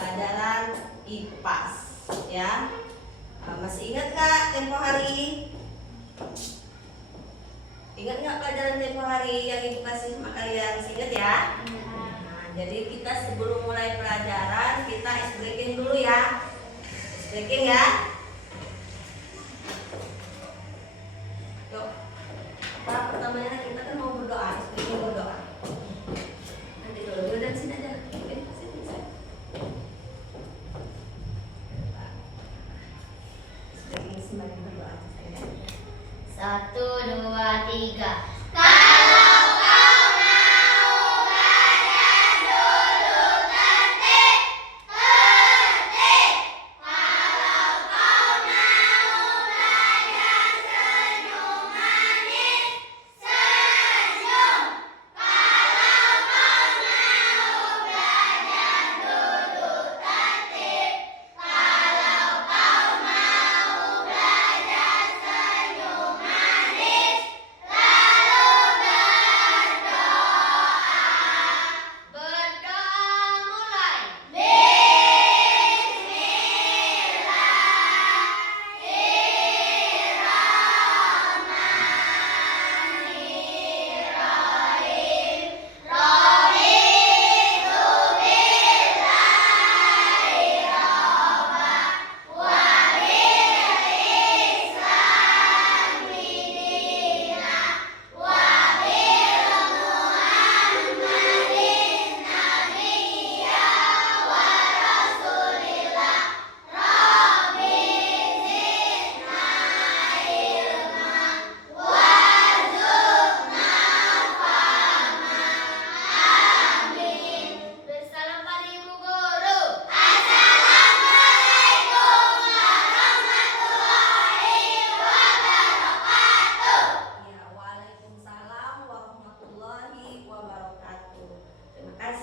pelajaran IPAS ya. Masih ingat nggak tempo hari? Ingat nggak pelajaran tempo hari yang Ibu kasih sama kalian? Masih ingat ya? Nah, jadi kita sebelum mulai pelajaran kita ice breaking dulu ya. Ice breaking ya. Yuk. Pertamanya kita kan mau berdoa, ice breaking berdoa. Nanti dulu dari sini aja. Sini. Ice breaking sembari berdoa. 1, 2, 3.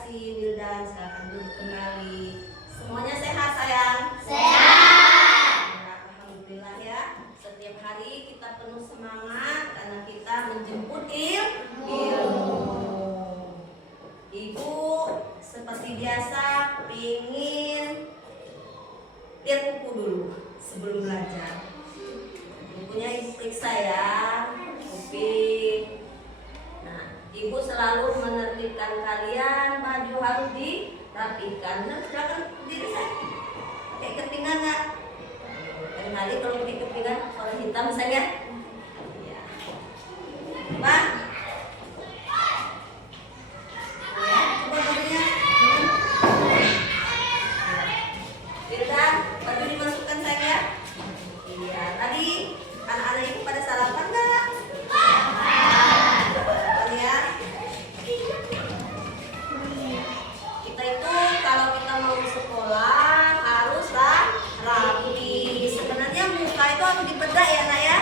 Wildan, silakan duduk kembali. Semuanya sehat sayang? Sehat. Ya, alhamdulillah ya. Setiap hari kita penuh semangat karena kita menjemput ilmu. Ibu seperti biasa ingin lihat buku dulu sebelum belajar. Bukunya ibu periksa ya, kuping. Ibu selalu menertibkan kalian, baju harus dirapikan. Nah, silakan diri saya. Pakai kepingan nggak? Kali kalau pakai kepingan warna hitam misalnya. Ya. Pak. Ya, coba bajunya. Wildan, baju dimasukkan saya ya. Iya, tadi anak-anak ibu pada sarapan nggak? Dibedak ya nak ya,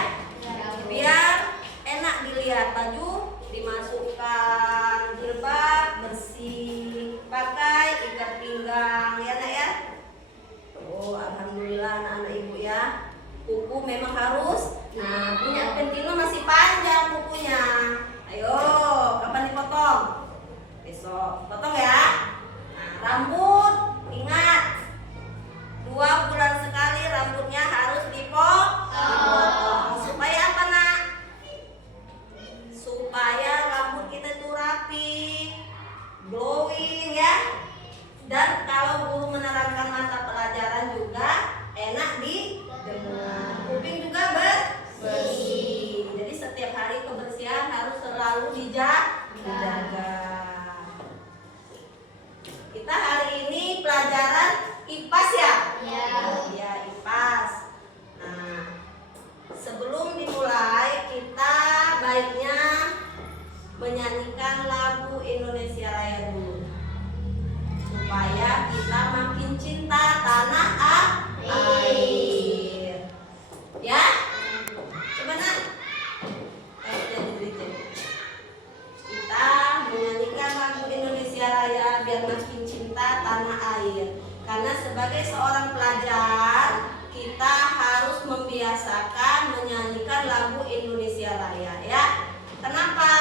biar enak dilihat. Baju dimasukkan jilbab bersih, pakai ikat pinggang ya nak ya. Oh alhamdulillah anak-anak ibu ya. Kuku memang harus. Nah punya Pentino masih panjang kukunya. Ayo kapan dipotong? Besok potong ya. Nah rambut ingat 2 bulan sekali rambutnya harus dipotong. Supaya apa nak? Supaya rambut kita itu rapi, glowing ya. Dan kalau guru menerangkan mata pelajaran juga enak didengar. Kuping juga bersih. Jadi setiap hari kebersihan harus selalu dijaga. Kita hari ini pelajaran IPAS ya? Ya, IPAS. Nah, sebelum dimulai kita baiknya menyanyikan lagu Indonesia Raya dulu supaya kita makin cinta tanah air. Ya? Coba nak. Kita menyanyikan lagu Indonesia Raya biar makin cinta tanah air. Karena sebagai seorang pelajar kita harus membiasakan menyanyikan lagu Indonesia Raya ya. Kenapa?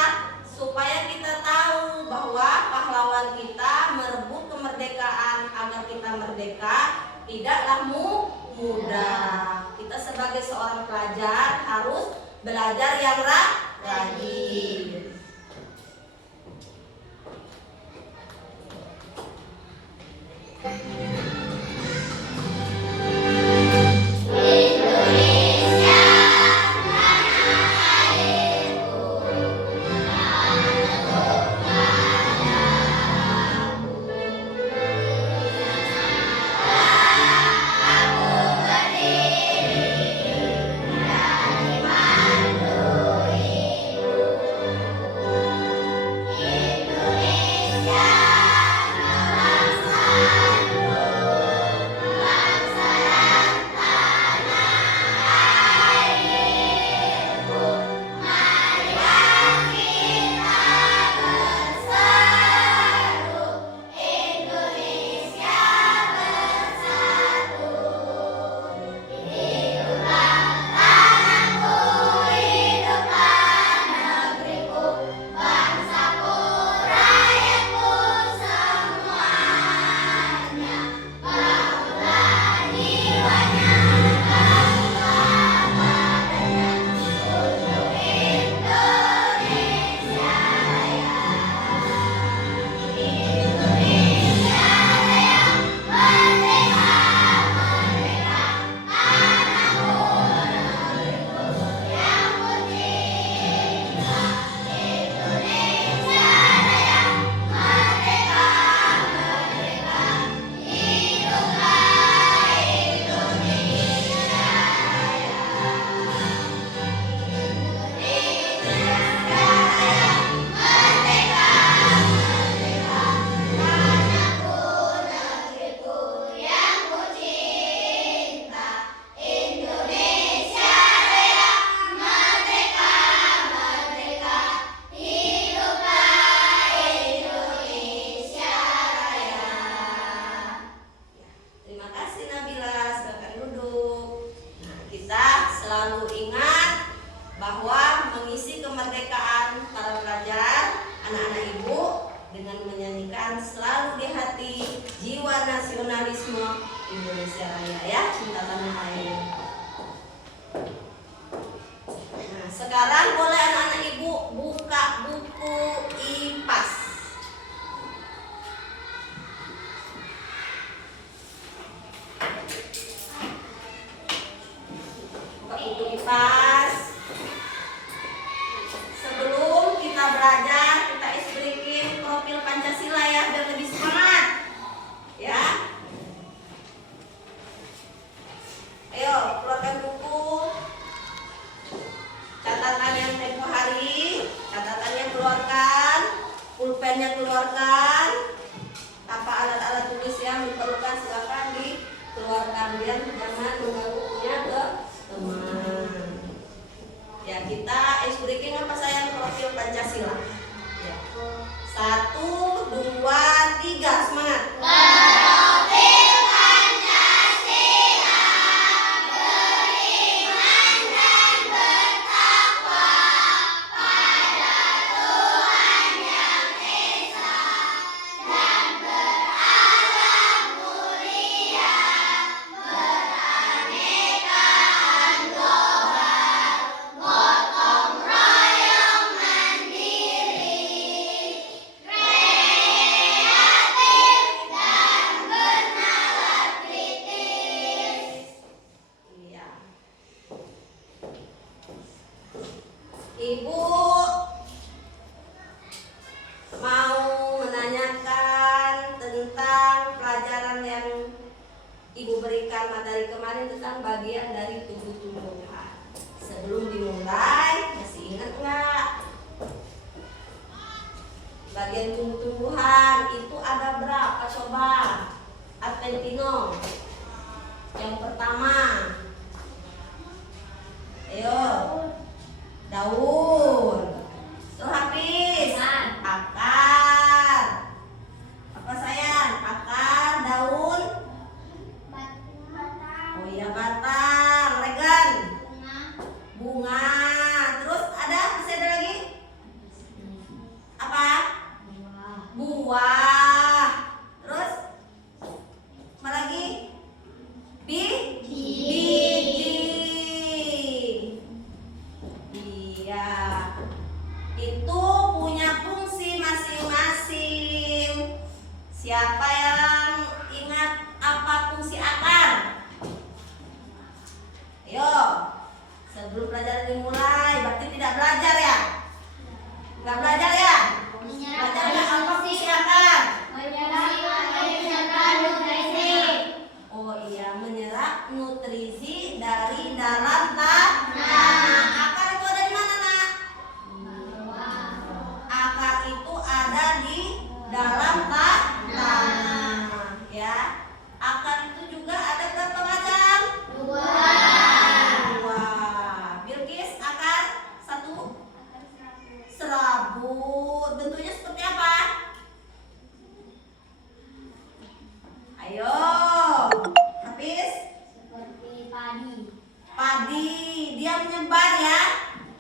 Supaya kita tahu bahwa pahlawan kita merebut kemerdekaan agar kita kita merdeka tidaklah mudah. Kita sebagai seorang pelajar harus belajar yang rajin. Selalu di hati jiwa nasionalisme Indonesia Raya, ya, cinta tanah air. Nah, sekarang boleh anak-anak ibu buka buku IPAS. Buka buku IPAS. Sebelum kita belajar, kita isbreaking profil Pancasila ya, biar lebih semangat. Ya. Ayo, keluarkan buku. Catatan yang tempo hari, catatannya keluarkan, pulpennya keluarkan. Tanpa alat-alat tulis yang diperlukan silakan dikeluarkan, biar jangan mengganggu punya ke teman. Ya, kita isbreaking apa sayang profil Pancasila. Ya. 1, 2, 3, semangat. Profil Pancasila beriman dan bertakwa pada Tuhan Yang Esa dan berakhlak mulia, beranekaan global, gotong royong mandiri, kreatif dan bernalar kritis. Iya. Ibu mau menanyakan tentang pelajaran yang Ibu berikan materi kemarin tentang bagian dari tubuh-tumbuhan. Sebelum dimulai, masih ingat nggak? Bagian tumbuh-tumbuhan itu ada berapa coba? Adventino. Yang pertama, ayo, daun. Tuh habis. Akar. Apa sayang? Akar, daun. Oh iya, batang. Regan. Bunga. Terus ada? Masih ada lagi? Apa? Buah. Terus ya. Akar itu juga ada berapa macam? Dua. Dua. Bilqis, akar satu? Serabut. Bentuknya seperti apa? Ayo. Hafiz? Seperti padi. Padi. Dia menyebar ya.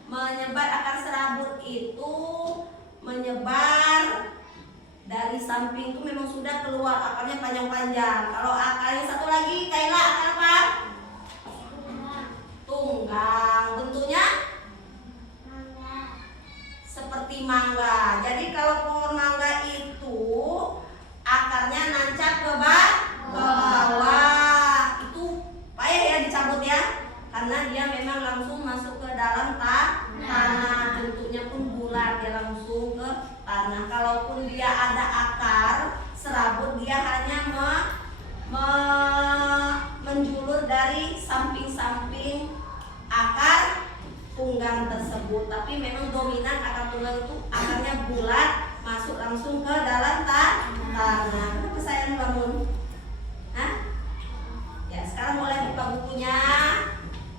Menyebar, akar serabut itu menyebar dari samping itu memang sudah keluar, akarnya panjang-panjang. Kalau akar yang satu lagi, Kaila, akar apa? Tunggang. Bentuknya seperti mangga. Jadi kalau pohon mangga itu akarnya nancap ke bawah. Itu payah ya dicabut ya. Karena dia memang langsung masuk ke dalam tanah. Bentuknya pun bulat, dia langsung ke tanah. Kalaupun dia ada akar serabut, dia hanya menjulur dari samping-samping akar tunggang tersebut. Tapi memang dominan akar tunggang itu akarnya bulat, masuk langsung ke dalam tanah. Kenapa saya bangun? Hah? Ya, sekarang mulai buka bukunya.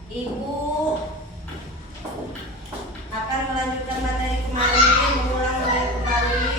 Ibu akan melanjutkan materi kemarin ini, mengulang materi kembali.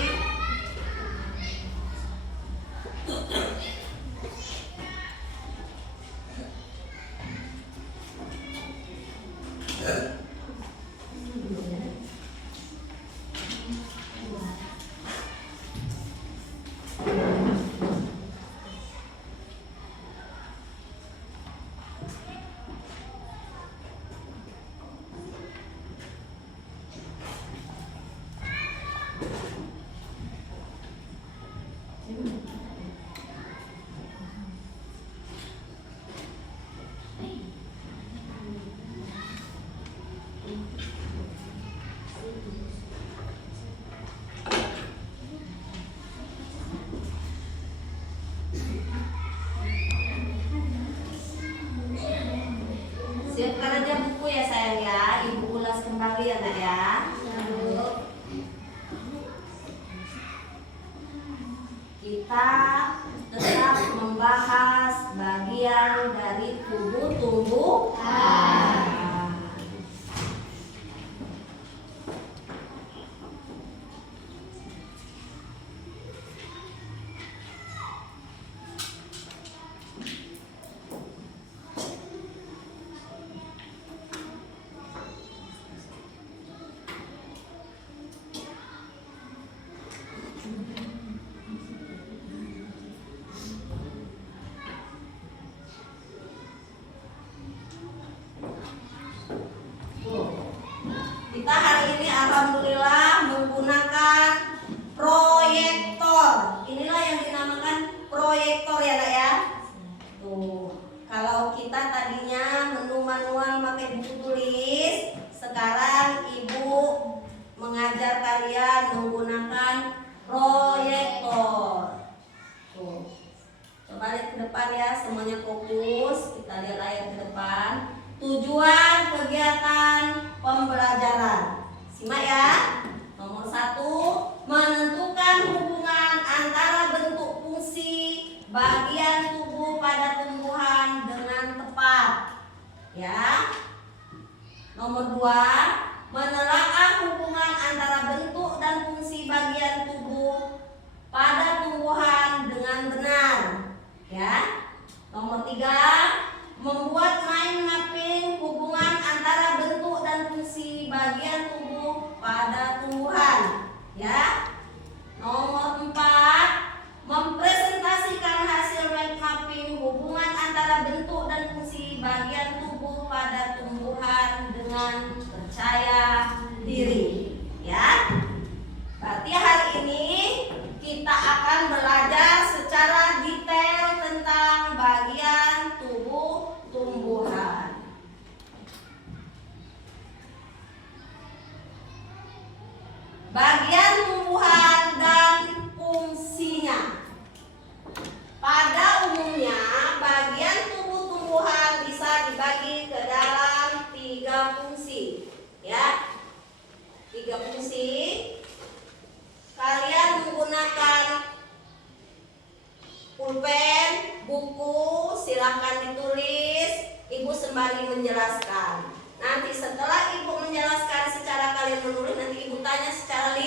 Siapkan aja buku ya sayang ya. Ibu ulas kembali ya nak ya. Kita tetap membahas bagian dari tubuh tumbuhan. Kita hari ini alhamdulillah menggunakan proyektor. Inilah yang dinamakan proyektor ya nak ya. Tuh, kalau kita tadinya manual pakai buku tulis, sekarang ibu mengajar kalian menggunakan proyektor. Tuh, coba lihat ke depan ya, semuanya fokus. Kita lihat layar ke depan. Tujuan kegiatan pembelajaran. Simak ya. Nomor 1, menentukan hubungan antara bentuk fungsi bagian tubuh pada tumbuhan dengan tepat. Ya. Nomor 2, menelaah hubungan antara bentuk dan fungsi bagian tubuh pada tumbuhan dengan benar. Ya. Nomor 3, membuat mind mapping hubungan antara bentuk dan fungsi bagian tubuh pada tumbuhan. Ya. Nomor 4, mempresentasikan hasil mind mapping hubungan antara bentuk dan fungsi bagian tubuh pada tumbuhan dengan percaya diri. Ya. Berarti hari ini kita akan belajar secara detail tentang bagian tubuh tumbuhan. Bagian tumbuhan dan fungsinya. Pada umumnya, bagian tubuh tumbuhan bisa dibagi ke dalam 3 fungsi. Ya, 3 fungsi. Kalian menggunakan pulpen buku, silahkan ditulis, Ibu sembari menjelaskan. Nanti setelah Ibu menjelaskan secara kalian menulis, nanti Ibu tanya secara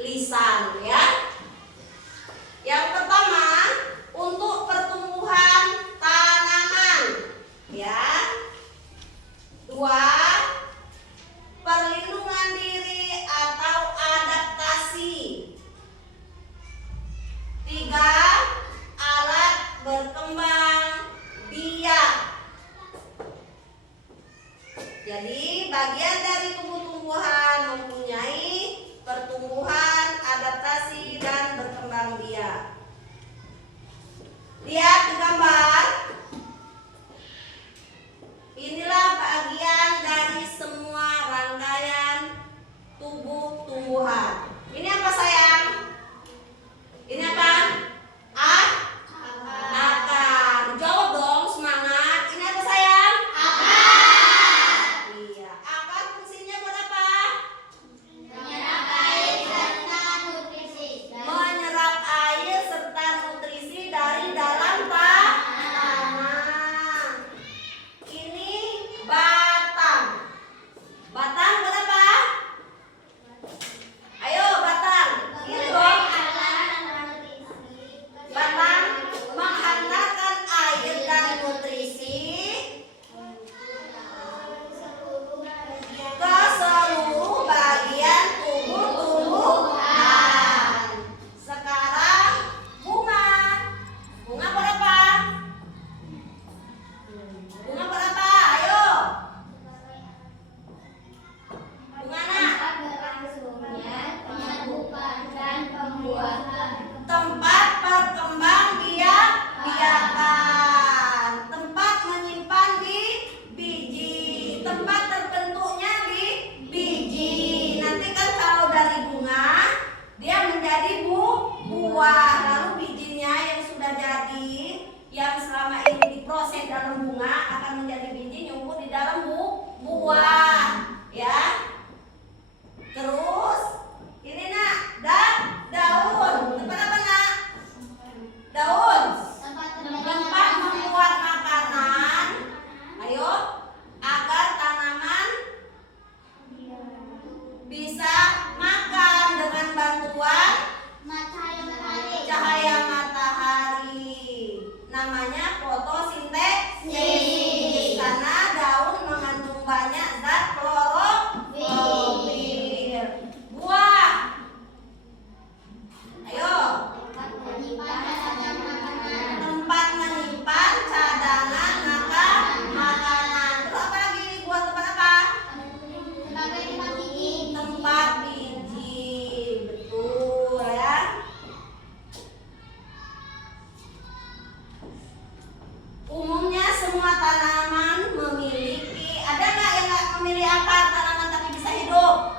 lisan ya. Yang pertama, untuk pertumbuhan tanaman ya. 2, perlindungan diri atau adaptasi. 3, alat berkembang biak. Jadi bagian dari tumbuh-tumbuhan mempunyai pertumbuhan, adaptasi, dan berkembang biak. Lihat di gambar. Inilah bagian dari semua rangkaian tubuh tumbuhan. Ini apa sayang? Ini apa? Akar. Jawab dong, semangat. Ini apa sayang? Akar. Iya. Akar fungsinya buat apa? Menyerap air serta nutrisi. Menyerap air serta nutrisi dari dalam tanah. Ini batang. Batang buat apa? Ayo batang. Ini dong. Batang menghantarkan air dan nutrisi ke seluruh bagian tubuh tumbuhan. Sekarang bunga. Bunga berapa? Bunga berapa? Ayo. Bunga nak. Tempat berlangsungnya penyerbukan dan pembuahan. Tempat berkembang biakan. Tempat menyimpan di biji. Tempat terbentuknya di biji. Nanti kan kalau dari bunga dia menjadi buah. Lalu bijinya yang sudah jadi, yang selama ini diproses dalam bunga akan menjadi biji nyumput di dalam buah. Ya. Terus ini nak, daun. Tempat apa nak? Daun. Tempat membuat makanan. Ayo, agar tanaman bisa makan dengan bantuan cahaya matahari. Namanya fotosintesis. Karena daun mengandung banyak zat klorofil. Buah. Ayo. Tempat menyimpan cadangan makanan. Terus apa lagi? Buat tempat apa? Tempat biji. Betul ya. Umumnya semua tanaman memiliki, ada nggak yang nggak memiliki akar tanaman tapi bisa hidup?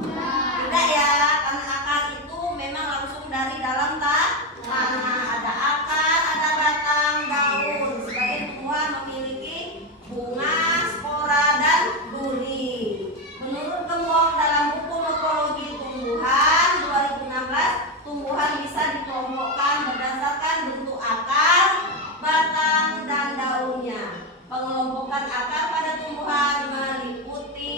Tidak ya, karena akar itu memang langsung dari dalam tanah. Ada akar, ada batang, daun. Sebagian tumbuhan memiliki bunga, spora, dan duri. Menurut Gembong dalam buku Morfologi Tumbuhan 2016, tumbuhan bisa dikelompokkan berdasarkan bentuk akar, batang, dan daunnya. Pengelompokan akar pada tumbuhan meliputi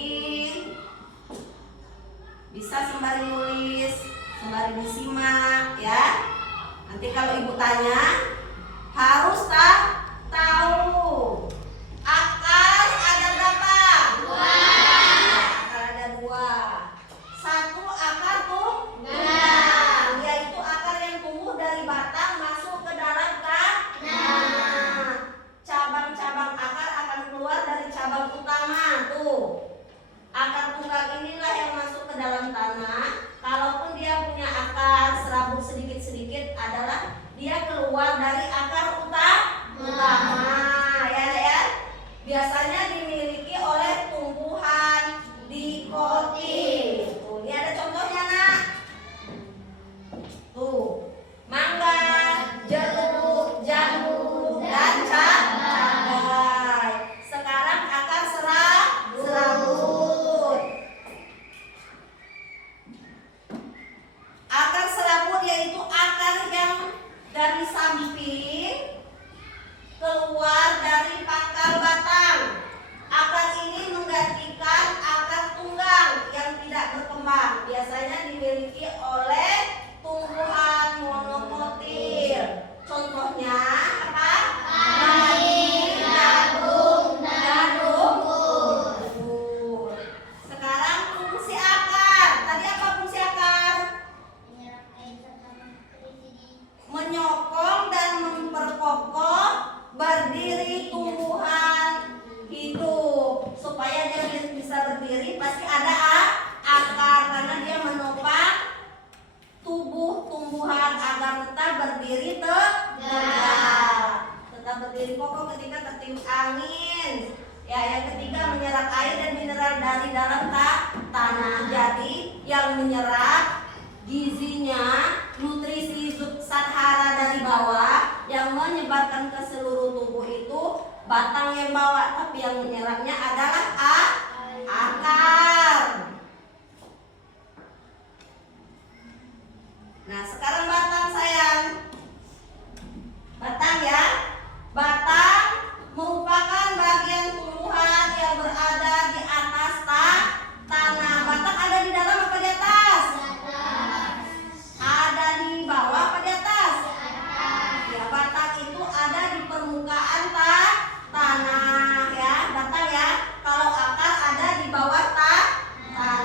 berdiri tumbuhan hidup. Supaya dia bisa berdiri pasti ada akar, karena dia menopang tubuh tumbuhan agar tetap berdiri tegak. Tetap berdiri kokoh ketika tertiup angin. Ya, yang ketiga menyerap air dan mineral dari dalam tanah. Jadi yang menyerap gizinya, nutrisi zat hara dari bawah, yang menyebarkan ke seluruh tubuh itu batang yang bawah, tapi yang menyerapnya adalah akar. Nah, sekarang batang sayang. Batang ya. Batang merupakan bagian tumbuhan yang berada di atas tanah. Batang ada di dalam apa di atas? Ada di bawah apa di atas? Ya, batang itu ada di permukaan tanah ya, batang ya. Kalau akar ada di bawah tanah.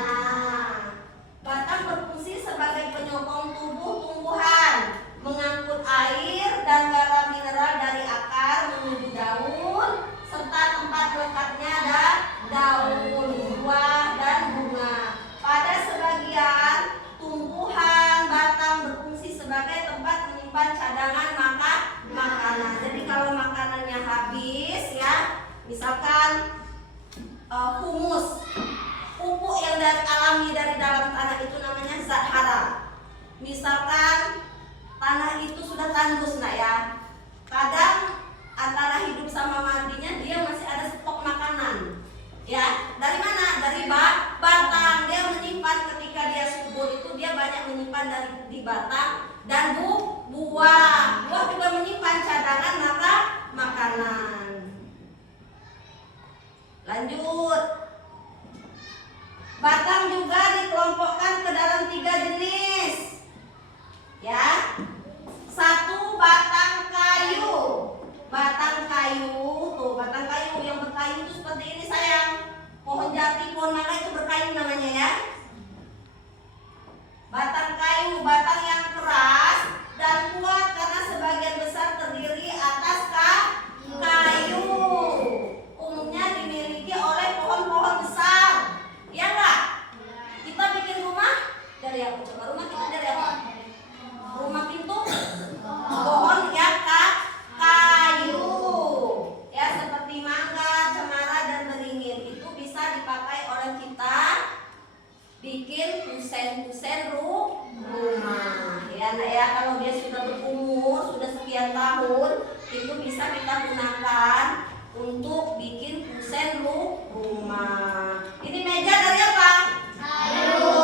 Batang berfungsi sebagai penyokong tubuh tumbuhan, mengangkut air dan garam mineral dari akar menuju daun, serta tempat lekatnya daun, buah, dan bunga. Pada sebagian tumbuhan, batang berfungsi sebagai tempat menyimpan cadangan makanan. Jadi kalau makanannya habis ya, misalkan humus, pupuk yang alami dari dalam tanah itu namanya zat hara. Misalkan tanah itu sudah tandus nak ya, kadang antara hidup sama matinya dia masih ada stok makanan. Ya, dari mana? Dari batang. Dia menyimpan ketika dia subur itu dia banyak menyimpan di batang dan buah. Buah juga menyimpan cadangan makanan. Lanjut. Batang juga dikelompokkan ke dalam 3 jenis. Ya. 1, batang kayu. Batang kayu, tuh batang kayu yang berkayu itu seperti ini sayang. Pohon jati, pohon mangga itu berkayu namanya ya. Batang kayu, batang yang keras dan kuat karena sebagian besar terdiri atas kayu. Umumnya dimiliki oleh pohon-pohon besar. Ya enggak? Kita bikin rumah dari apa? Coba rumah kita dari apa? Rumah pintu pohon ya kayu. Ya, seperti mangga, cemara, dan beringin. Itu bisa dipakai oleh kita bikin kusen-kusen rumah. Ya nak ya, kalau dia sudah berumur, sudah sekian tahun, itu bisa kita gunakan untuk bikin kusen rumah. Ini meja dari apa? Kayu.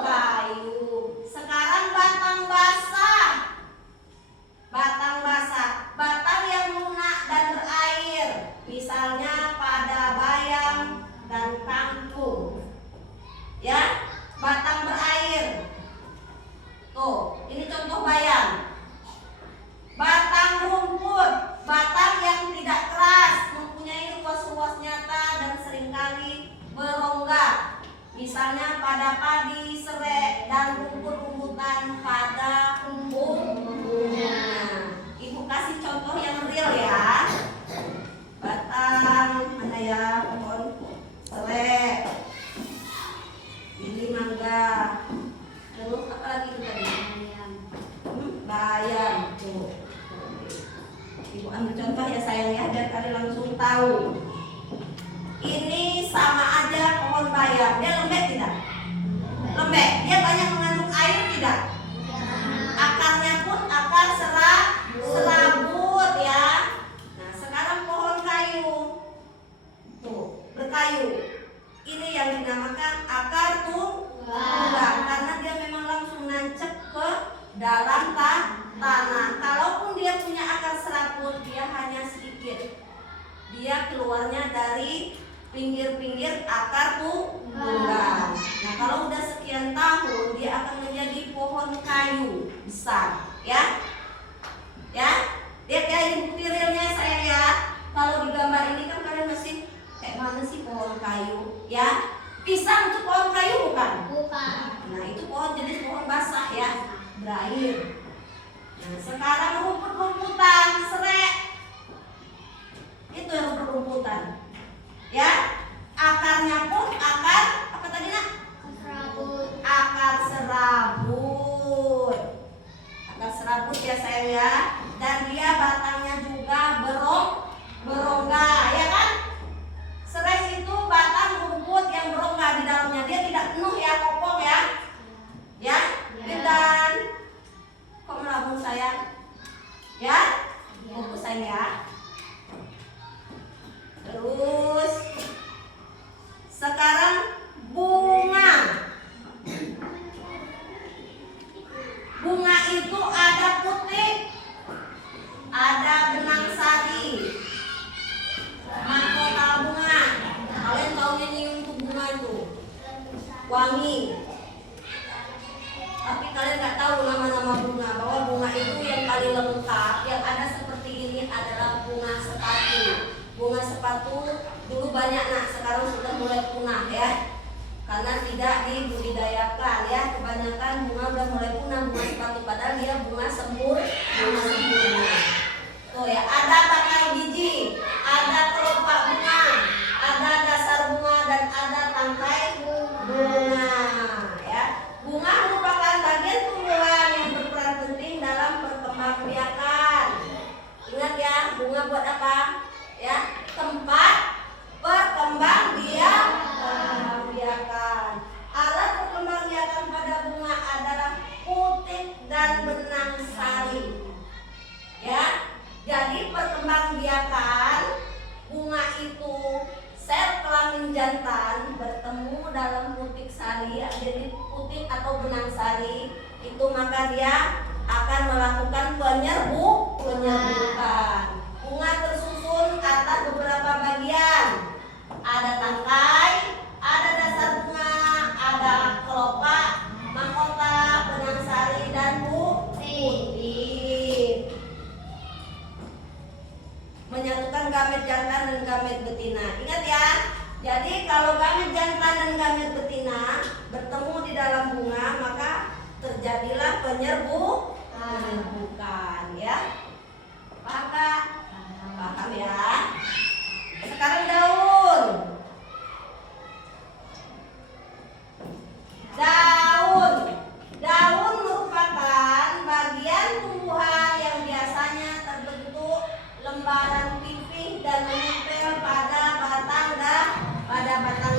Kayu. Sekarang batang basah. Batang basah, batang yang lunak dan berair, misalnya pada bayam dan kangkung. Ya, batang berair. Tuh, ini contoh bayam. Batang rumput, batang yang tidak keras, mempunyai ruas-ruas nyata dan seringkali berongga. Misalnya pada padi, serai, dan rumput-rumputan pada umumnya. Ibu kasih contoh yang real ya. Batang mana ya? Pohon serai. Ini mangga. Terus apa lagi itu tadi? Bayam. Tuh. Ibu ambil contoh ya sayang ya, biar kalian langsung tahu. Ini sama aja pohon bayam. Dia lembek tidak? Lembek. Dia banyak mengandung air tidak? Akarnya pun akar serabut ya. Nah, sekarang pohon kayu. Tuh, berkayu. Ini yang dinamakan akar tunggang karena dia memang langsung nancep ke dalam tanah. Kalaupun dia punya akar serabut, dia hanya sedikit. Dia keluarnya dari pinggir-pinggir akar tunggang. Nah, kalau udah sekian tahun dia akan menjadi pohon kayu besar, ya. Ya, lihat ya ini bukti realnya sayang ya. Kalau di gambar ini kan kalian masih kayak mana sih pohon kayu, ya? Pisang itu pohon kayu bukan? Bukan. Nah, itu pohon jenis pohon basah ya, berair. Nah, sekarang rumput-rumputan, serai. sepatu dulu banyak nak, sekarang sudah mulai punah ya, karena tidak dibudidayakan ya. Kebanyakan bunga udah mulai punah, bunga sepatu, padahal dia bunga sempurna. Tuh ya, ada pakai biji, ada kelopak bunga, ada dasar bunga, dan ada tangkai bunga ya. Bunga merupakan bagian tumbuhan yang berperan penting dalam perkembangbiakan. Ingat ya, bunga buat apa? Ya, tempat perkembangbiakan. Alat perkembangbiakan pada bunga adalah putik dan benang sari. Ya, jadi perkembangbiakan bunga itu sel kelamin jantan bertemu dalam putik sari, jadi putik atau benang sari itu, maka dia akan melakukan penyerbukan. Bunga tersusun atas beberapa bagian. Ada tangkai, ada dasar bunga, ada kelopak, mahkota, benang sari, dan putik. Menyatukan gamet jantan dan gamet betina. Ingat ya. Jadi kalau gamet jantan dan gamet betina bertemu di dalam bunga, maka terjadilah penyerbukan ya. Paham Kak? Paham ya. Sekarang daun. Daun merupakan bagian tumbuhan yang biasanya terbentuk lembaran pipih dan menempel pada batang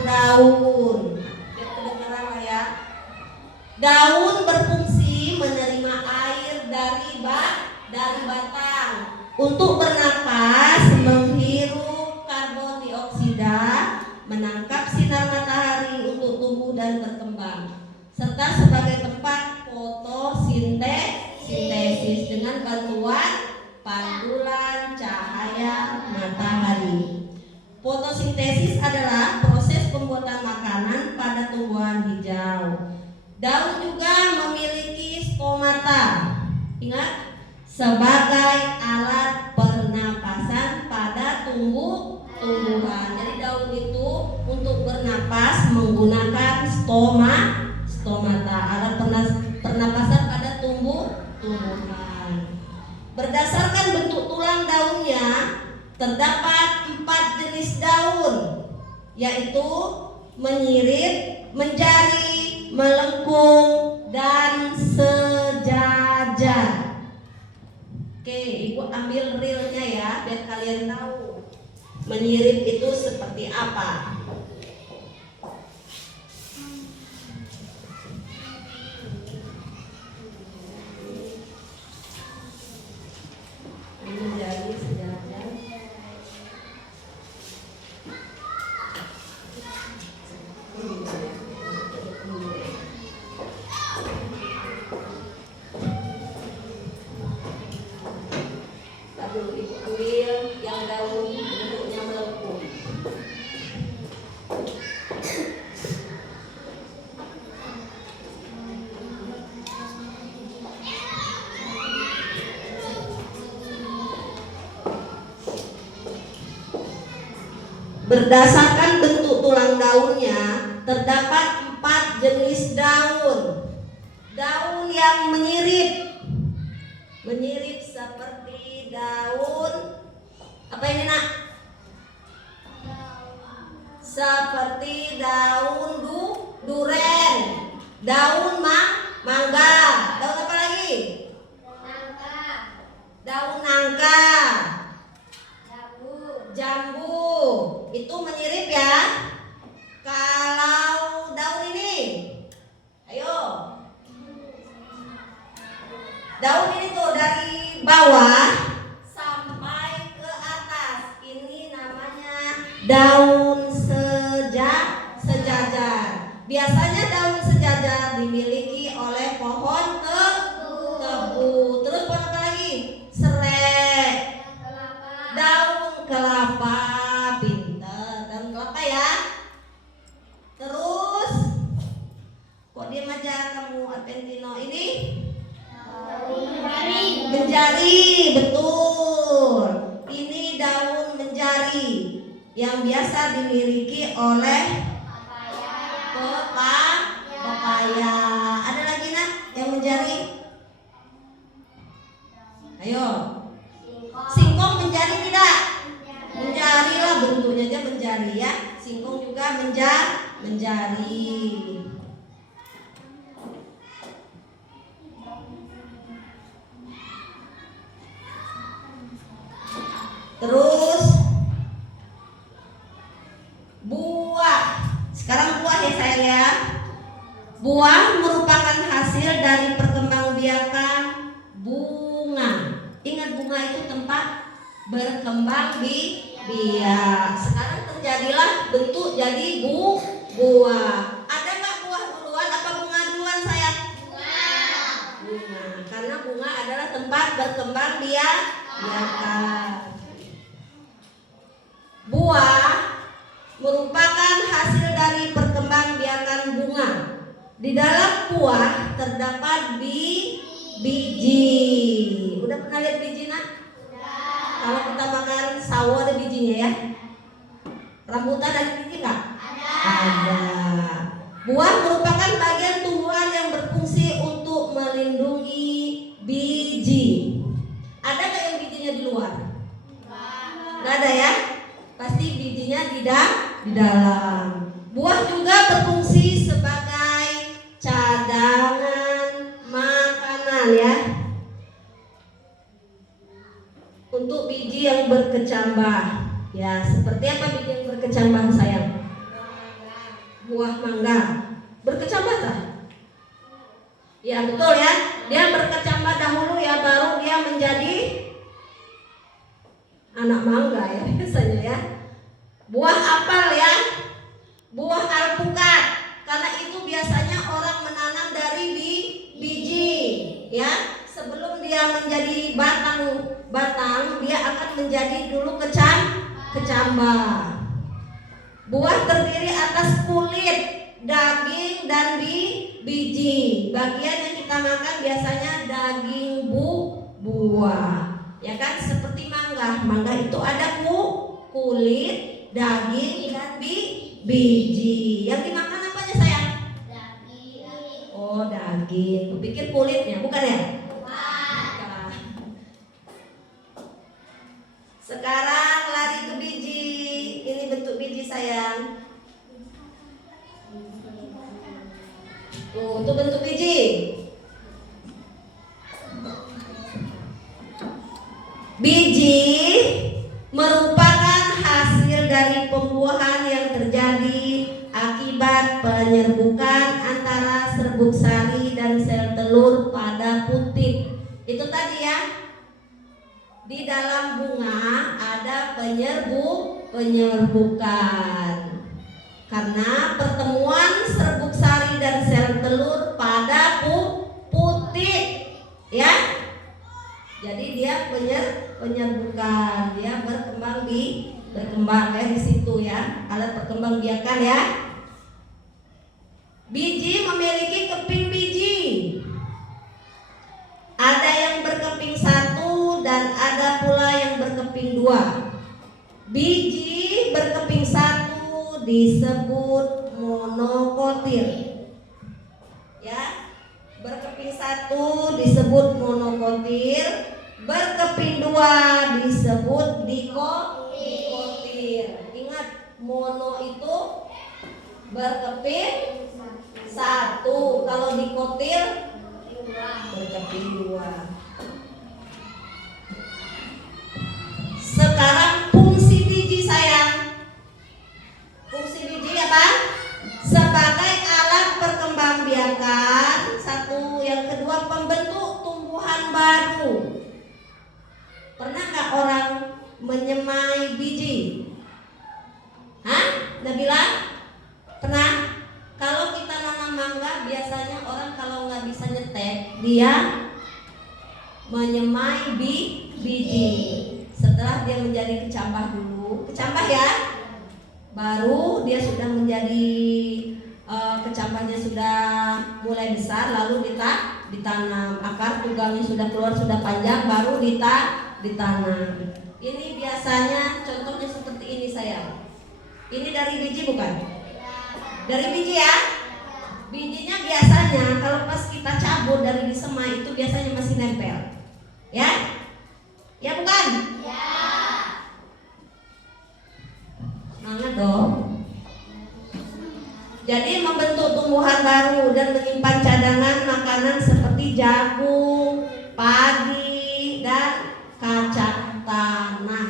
daun. Biar kedengeran lah ya. Daun berfungsi menerima air dari batang untuk bernapas, menghirup karbon dioksida, menangkap sinar matahari untuk tumbuh dan berkembang, serta sebagai tempat fotosintesis dengan bantuan pantulan cahaya matahari. Fotosintesis adalah proses pembuatan makanan pada tumbuhan hijau. Daun juga memiliki stomata. Ingat, sebagai alat pernapasan pada tumbuhan. Jadi daun itu untuk bernapas menggunakan stomata, alat pernapasan pada tumbuhan. Berdasarkan bentuk tulang daunnya, terdapat 4 jenis daun, yaitu menyirip, menjari, melengkung, dan sejajar. Oke, Ibu ambil realnya ya, biar kalian tahu menyirip itu seperti apa. Menjadi sejajar. Ibu ambil yang daun bentuknya melengkung. Berdasarkan bentuk tulang daunnya, terdapat 4 jenis daun. Daun yang menyirip seperti daun apa ini nak? Seperti daun duren, daun mangga, daun apa lagi? Daun nangka, jambu, itu menyirip ya. Kalau daun ini, ayo, daun ini tuh dari bawah sampai ke atas, ini namanya daun sejajar. Biasanya daun sejajar dimiliki oleh pohon tebu. Terus pohon apa lagi? Serai, daun kelapa, pinter, daun kelapa ya. Terus kok diam aja kamu Adventino, ini menjari, betul. Ini daun menjari. yang biasa dimiliki oleh pepaya. Ada lagi nak yang menjari? Ayo. Singkong menjari tidak? Menjari lah, bentuknya aja menjari ya. Singkong juga menjari. Terus buah. Sekarang buah ya sayang ya. Buah merupakan hasil dari perkembangbiakan bunga. Ingat bunga itu tempat berkembang biak. Sekarang terjadilah bentuk jadi buah. Ada nggak buah duluan apa bunga duluan sayang? Bunga. Karena bunga adalah tempat berkembang biakan. Buah merupakan hasil dari perkembangbiakan bunga. Di dalam buah terdapat biji. Udah pernah lihat biji nak? Kalau kita makan sawo ada bijinya ya. Rambutan ada biji nggak? Ada. Buah merupakan bagian tumbuhan yang berfungsi untuk melindungi biji. Ada nggak yang bijinya di luar? Nggak ada ya. Pasti bijinya di dalam. Buah juga berfungsi sebagai cadangan makanan ya. Untuk biji yang berkecambah. Ya, seperti apa biji yang berkecambah sayang? Buah mangga. Berkecambah tak? Ya betul ya. Dia berkecambah dahulu ya, baru dia menjadi anak mangga ya biasanya ya. Buah apel ya, buah alpukat. Karena itu biasanya orang menanam dari biji ya. Sebelum dia menjadi batang dia akan menjadi dulu kecambah. Buah terdiri atas kulit, daging dan biji. Bagian yang kita makan biasanya daging buah. Ya kan, seperti mangga. Mangga itu ada kulit, daging dan biji. Yang dimakan apanya sayang? Daging. Oh, daging. Kupikir kulitnya, bukan ya? Bukan. Sekarang lari ke biji. Ini bentuk biji sayang. Tuh, itu bentuk biji. Biji merupakan hasil dari pembuahan yang terjadi akibat penyerbukan antara serbuk sari dan sel telur pada putik. Itu tadi ya. Di dalam bunga ada penyerbukan. Karena pertemuan serbuk sari dan sel telur pada putik, ya. Jadi dia penyerbukan, dia berkembang ya di situ ya, alat perkembangbiakan ya. Biji memiliki keping biji. Ada yang berkeping satu dan ada pula yang berkeping dua. Biji berkeping satu disebut monokotil. Ya. Berkeping satu disebut monokotil, berkeping dua disebut dikotil. Ingat, mono itu berkeping satu, kalau dikotil berkeping dua. Sekarang fungsi biji sayang. Fungsi biji apa? Sebagai alat perkembangbiakan. Satu, yang kedua pembentuk tumbuhan baru. Pernah nggak orang menyemai biji? Hah? Nabila? Pernah? Kalau kita nanam mangga, biasanya orang kalau nggak bisa nyetek, dia menyemai biji. Setelah dia menjadi kecambah dulu, kecambah ya, baru dia sudah menjadi kecambahnya sudah mulai besar, lalu ditanam. Akar tugangnya sudah keluar, sudah panjang, baru ditanam. Ini biasanya contohnya seperti ini sayang. Ini dari biji bukan? Dari biji ya? Bijinya biasanya kalau pas kita cabut dari disemai itu biasanya masih nempel. Ya? Ya bukan? Ya. Semangat dong. Jadi membentuk tumbuhan baru dan menyimpan cadangan makanan seperti jagung, padi, dan kacang tanah.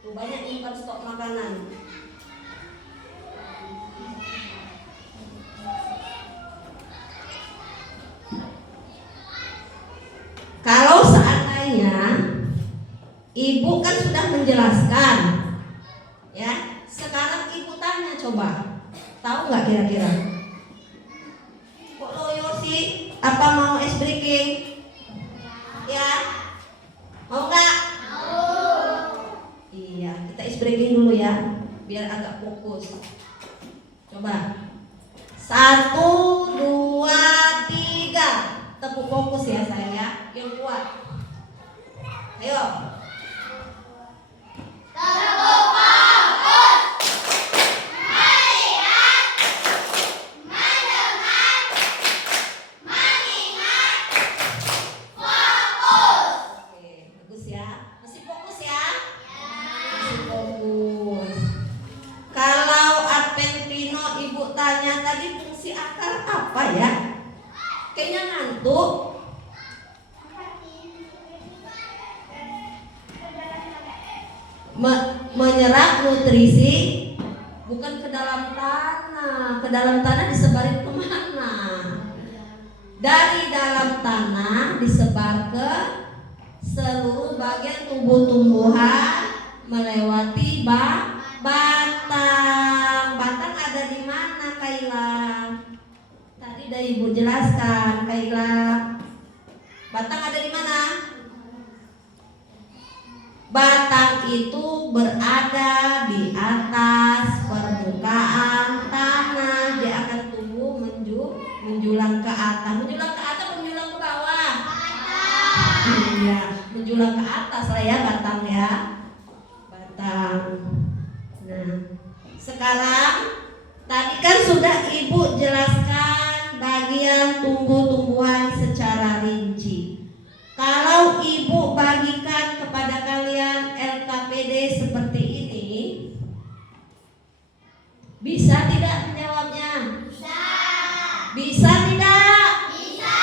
Tuh banyak nyimpan stok makanan. Kalau seandainya ibu kan sudah menjelaskan, ya. Sekarang ibu tanya coba, tahu nggak kira-kira? Kok loyo sih? Apa mau es breaking? Ya, mau nggak? Iya, kita is breaking dulu ya, biar agak fokus. Coba, 1, 2, 3. Tepuk fokus ya sayang ya, yang kuat. Ayo. Tepuk fokus. Melihat, mendengar, mengingat, fokus. Oke, bagus ya. Masih fokus ya? Masih fokus. Kalau Adventino ibu tanya tadi fungsi akar apa ya? Kayaknya ngantuk. Menyerap nutrisi bukan ke dalam tanah. Ke dalam tanah disebarin kemana? Dari dalam tanah disebar ke seluruh bagian tubuh tumbuhan melewati batang. Batang ada di mana, Kaila? Tadi udah ibu jelaskan, Kaila. Batang ada di mana? Batang itu berada di atas permukaan tanah. Dia akan tumbuh menjulang ke atas. Menjulang ke atas, menjulang ke bawah. Iya, menjulang ke atas lah ya batang ya. Batang. Nah, sekarang tadi kan sudah ibu jelaskan bagian tumbuh-tumbuhan secara rinci. Kalau ibu bagikan kepada kalian LKPD seperti ini, bisa tidak menjawabnya? Bisa. Bisa tidak? Bisa.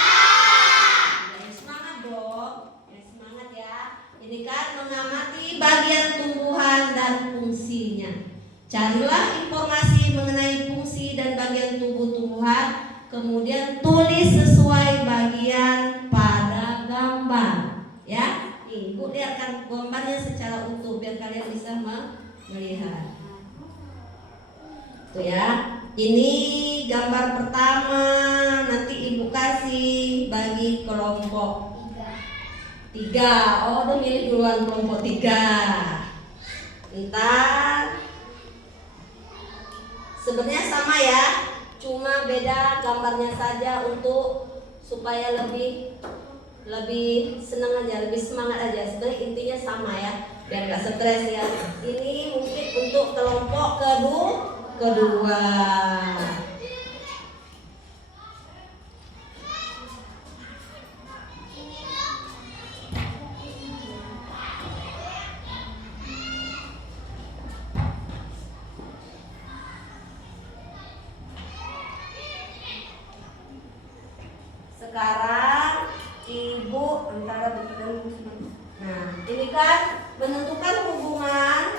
Ya, semangat dong. Ya, semangat ya. Ini kan mengamati bagian tumbuhan dan fungsinya. Carilah informasi mengenai fungsi dan bagian tubuh tumbuhan, kemudian tulis sesuai bagian pada gambar. Ya, nih ibu lihatkan gambarnya secara utuh biar kalian bisa melihat. Tuh ya, ini gambar pertama. Nanti ibu kasih bagi kelompok 3. Oh, udah milih duluan kelompok 3. Ntar sebenarnya sama ya, cuma beda gambarnya saja untuk supaya lebih senang aja, lebih semangat aja. Sebenarnya intinya sama ya, biar nggak stres ya. Ini mungkin untuk kelompok kedua. Sekarang ibu antara begitu. Nah, ini kan menentukan hubungan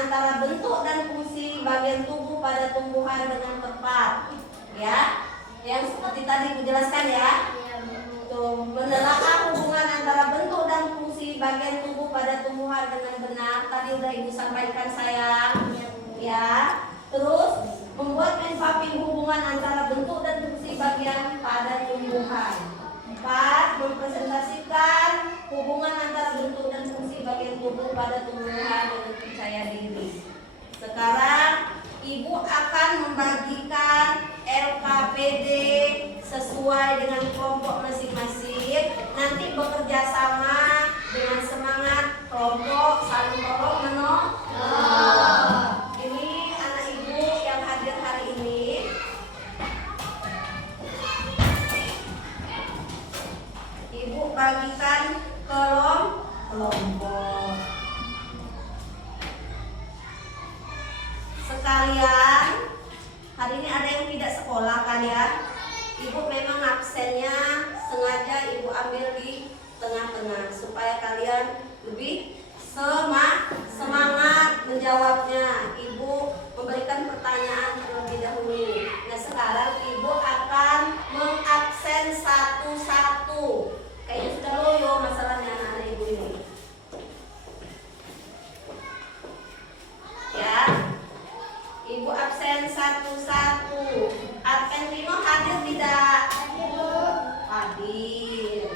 antara bentuk dan fungsi bagian tubuh pada tumbuhan dengan tepat. Ya, yang seperti tadi dijelaskan ya. Tuh, menelaah hubungan antara bentuk dan fungsi bagian tubuh pada tumbuhan dengan benar. Tadi udah ibu sampaikan sayang. Ya. Terus membuat mapping hubungan antara bentuk dan fungsi bagian pada tumbuhan. 4. Mempresentasikan hubungan antara bentuk dan fungsi bagian tubuh pada tumbuhan dengan percaya diri. Sekarang ibu akan membagikan LKPD sesuai dengan kelompok masing-masing. Nanti bekerja sama dengan semangat Ibu bagikan kelompok. Sekalian, hari ini ada yang tidak sekolah kan ya? Ibu memang absennya sengaja ibu ambil di tengah-tengah supaya kalian lebih semangat menjawabnya. Ibu memberikan pertanyaan terlebih dahulu. Nah sekarang ibu akan mengabsen satu-satu. Kayaknya sudah loyo masalahnya anak-anak ibu ini. Ya, ibu absen satu-satu. Adventino hadir tidak? Hadir.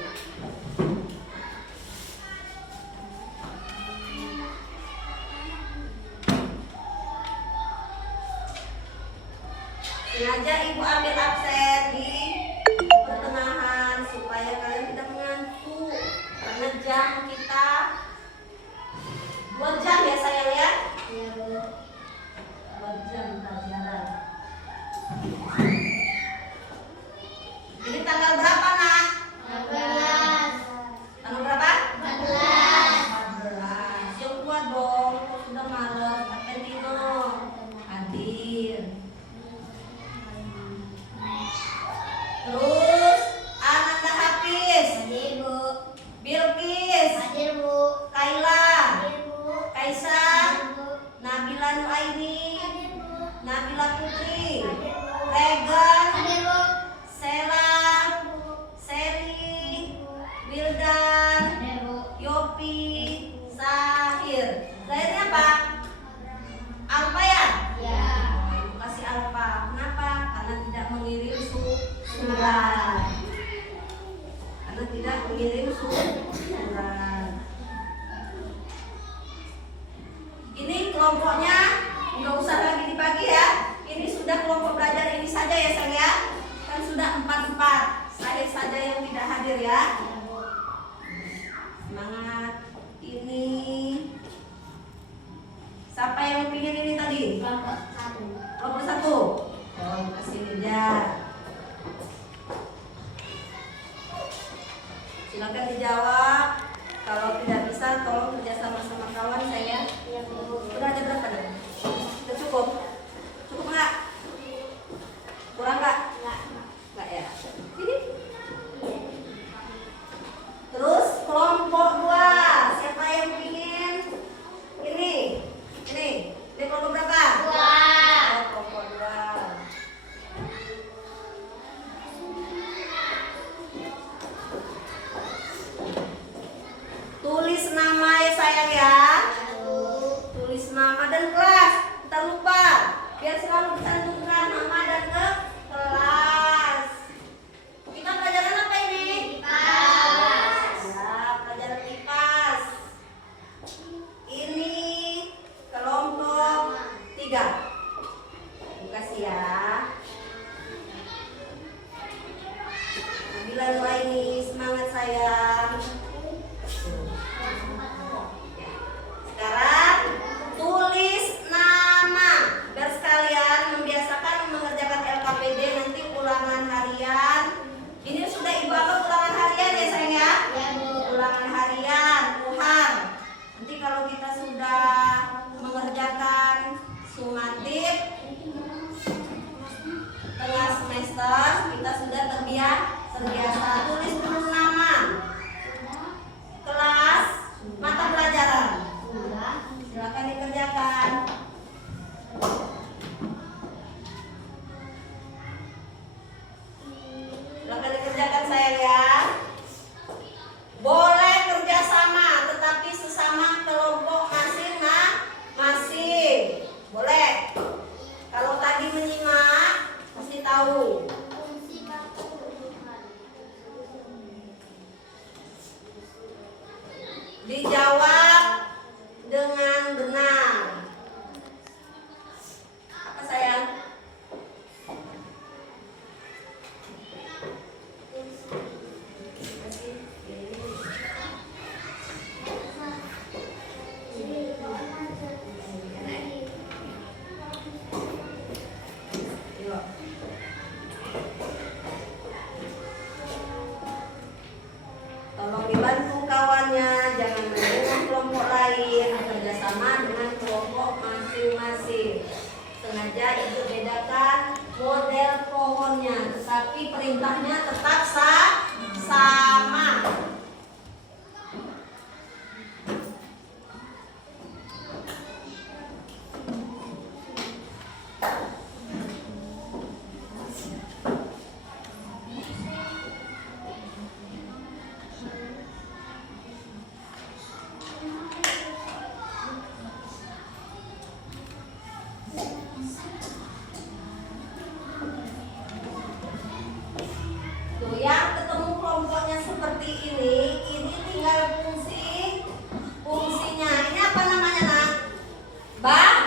Sengaja ibu ambil absen di pertengahan supaya kalian tidak mengantuk. Karena jam kita 2 jam ya sayang ya? 2 jam pelajaran. Ini tanggal berapa nak? 14. Tanggal berapa? 14. 14. Yang kuat dong, kok sudah malam. Adventino hadir. Terus Ananda Hafiz, Hadir, Bu. Bilqis, Hadir, Bu. Kaila, Hadir, Bu. Kaisar, Hadir, Bu. Nabila Nuaini, Hadir, Bu. Nabila Putri, Hadir, Bu. Regan, Hadir, Bu. Sela, Seri, Wildan, Hadir, Bu. Yopi, Sahir. Sahirnya apa? Alfa ya? Ya. Ibu kasih alfa. Kenapa? Karena tidak mengirim surat. Karena tidak mengirim surat. Ini kelompoknya nggak usah lagi dibagi ya. Ini sudah kelompok belajar ini saja ya sayang ya. Kan sudah 4-4. Saya saja yang tidak hadir ya. Semangat. Ini siapa yang pilih ini tadi? Kelompok 1. Kelompok 1. Oh, kasih meja. Silakan dijawab. Kalau tidak bisa, tolong kerjasama sama kawan saya. Iya, Bu. Udah ada berapa dah? Udah cukup? Cukup nggak? Kurang nggak? Nggak ya. Ini. Terus kelompok 2. Siapa yang ingin? Ini. Ini kelompok berapa? 2. Oh, kelompok 2. Tulis nama ya sayang ya. Tulis nama dan kelas. Tak lupa. Biar selalu dicantumkan nama dan ke kelas. Kita pelajaran apa ini? IPAS. Ya, pelajaran IPAS. Ini kelompok 3. Terima kasih ya. Nabila Nuaini, semangat sayang. Sekarang tulis nama. Biar sekalian membiasakan mengerjakan LKPD nanti ulangan harian. Ini sudah ibu anggap ulangan harian ya sayang ya? Ya, Bu. Ulangan harian, Tuhan. Nanti kalau kita sudah mengerjakan sumatif tengah semester, kita sudah terbiasa tulis dulu nama, kelas, mata pelajaran. Silakan dikerjakan. Silakan dikerjakan sayang ya. Boleh kerjasama, tetapi sesama kelompok masing-masing. Boleh. Kalau tadi menyimak, pasti tahu. Dijawab dengan benar. Apa sayang? Yuk. Sengaja ibu bedakan model pohonnya, tetapi perintahnya tetap sama. Tuh, yang ketemu kelompoknya seperti ini tinggal fungsinya. Ini apa namanya, Nak? Batang.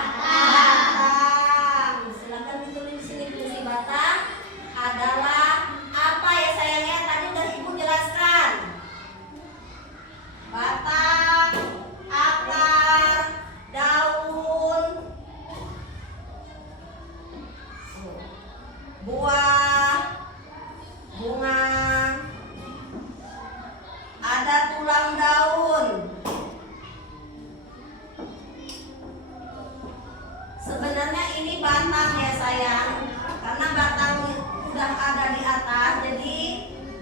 Silakan ditulis di sini. Fungsi batang adalah apa ya sayang ya? Tadi udah ibu jelaskan. Batang, akar, daun, buah, bunga, ada tulang daun. Sebenarnya ini batang ya sayang, karena batang udah ada di atas, jadi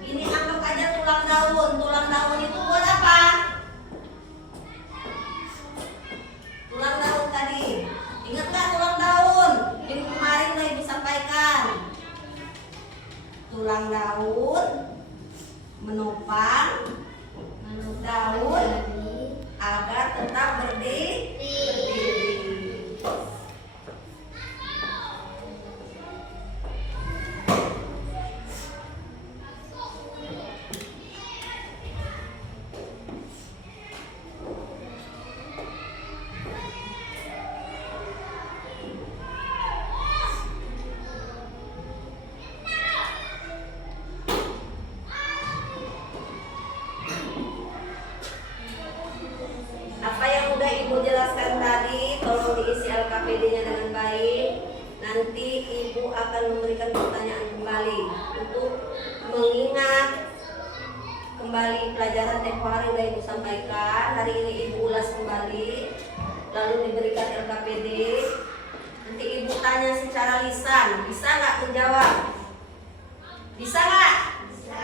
ini anggap aja tulang daun. Tulang daun itu buat apa? Tulang daun tadi, ingat nggak tulang daun? Minggu kemarin udah ibu sampaikan. Tulang daun menopang daun agar tetap berdiri. Apa yang udah ibu jelaskan tadi tolong diisi LKPD-nya dengan baik. Nanti ibu akan memberikan pertanyaan kembali untuk mengingat kembali pelajaran tempo hari udah ibu sampaikan. Hari ini ibu ulas kembali, lalu diberikan LKPD. Nanti ibu tanya secara lisan, bisa nggak menjawab? Bisa nggak? Bisa.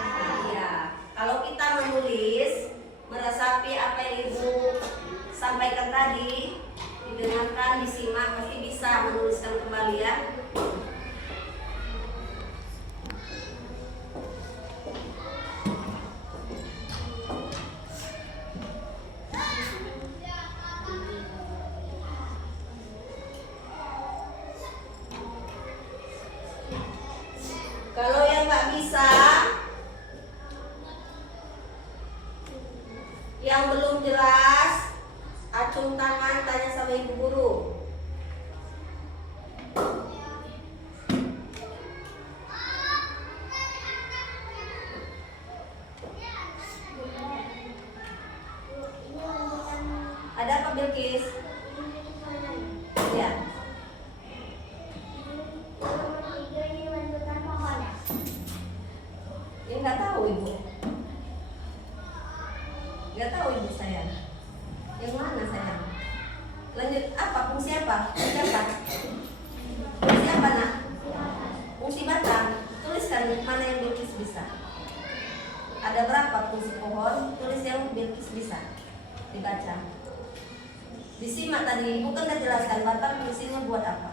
Iya. Kalau kita menulis, meresapi apa yang ibu sampaikan tadi, didengarkan, disimak, pasti bisa menuliskan kembali ya. Kalau yang nggak bisa, yang belum jelas, acung tangan, tanya sama ibu guru. Ada apa Bilkis? Ya. Ya nggak tahu ibu. Nggak tahu ibu sayang. Yang mana sayang? Lanjut apa? Fungsi apa? Fungsi apa? Fungsi apa nak? Fungsi batang. Tuliskan mana yang Bilkis bisa. Ada berapa fungsi pohon? Tulis yang Bilkis bisa dibaca. Disimak tadi, ibu kan udah jelaskan batang fungsinya buat apa.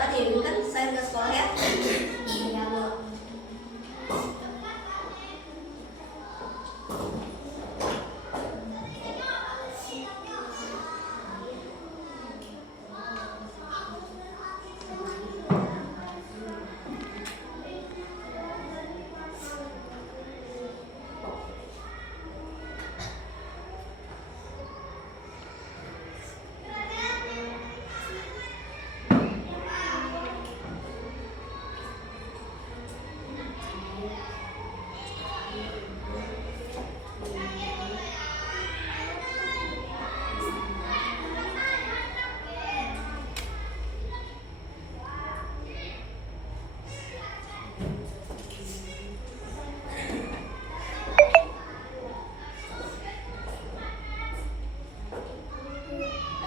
aja ini kan saya nggak sekolah ya. Iya, Bu.